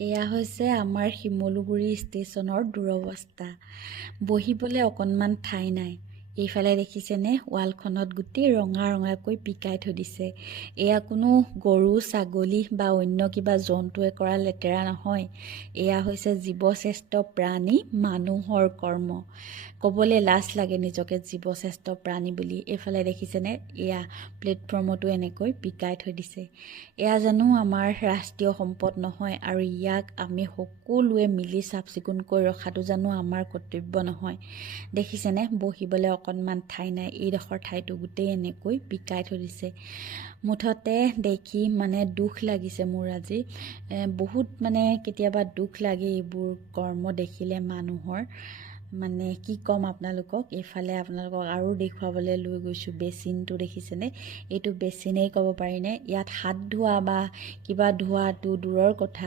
এয়া হৈছে আমাৰ শিমলুগুৰি ষ্টেচনৰ দুৰৱস্থা। বহিবলৈ অকণমান ঠাই নাই। এইফালে দেখিছেনে, ৱালখনত গোটেই ৰঙা ৰঙাকৈ পিকাই থৈ দিছে। এয়া কোনো গৰু ছাগলী বা অন্য কিবা জন্তুৱে কৰা লেতেৰা নহয়। এয়া হৈছে জীৱশ্ৰেষ্ঠ প্ৰাণী মানুহৰ কৰ্ম। ক'বলৈ লাজ লাগে নিজকে জীৱশ্ৰেষ্ঠ প্ৰাণী বুলি। এইফালে দেখিছেনে, এয়া প্লেটফৰ্মতো এনেকৈ পিকাই থৈ দিছে। এয়া জানো আমাৰ ৰাষ্ট্ৰীয় সম্পদ নহয়, আৰু ইয়াক আমি সকলোৱে মিলি চাফ চিকুণকৈ ৰখাটো জানো আমাৰ কৰ্তব্য নহয়। দেখিছেনে, বহিবলৈ অকণমান ঠাই নাই। এইডোখৰ ঠাইটো গোটেই এনেকৈ পিকাই থৈ দিছে। মুঠতে দেখি দুখ লাগিছে মোৰ আজি। বহুত কেতিয়াবা দুখ লাগে এইবোৰ কৰ্ম দেখিলে মানুহৰ। কি ক'ম আপোনালোকক। এইফালে আপোনালোকক আৰু দেখুৱাবলৈ লৈ গৈছোঁ বেচিনটো। দেখিছেনে, এইটো বেচিনেই ক'ব পাৰিনে। ইয়াত হাত ধোৱা বা কিবা ধোৱাটো দূৰৰ কথা,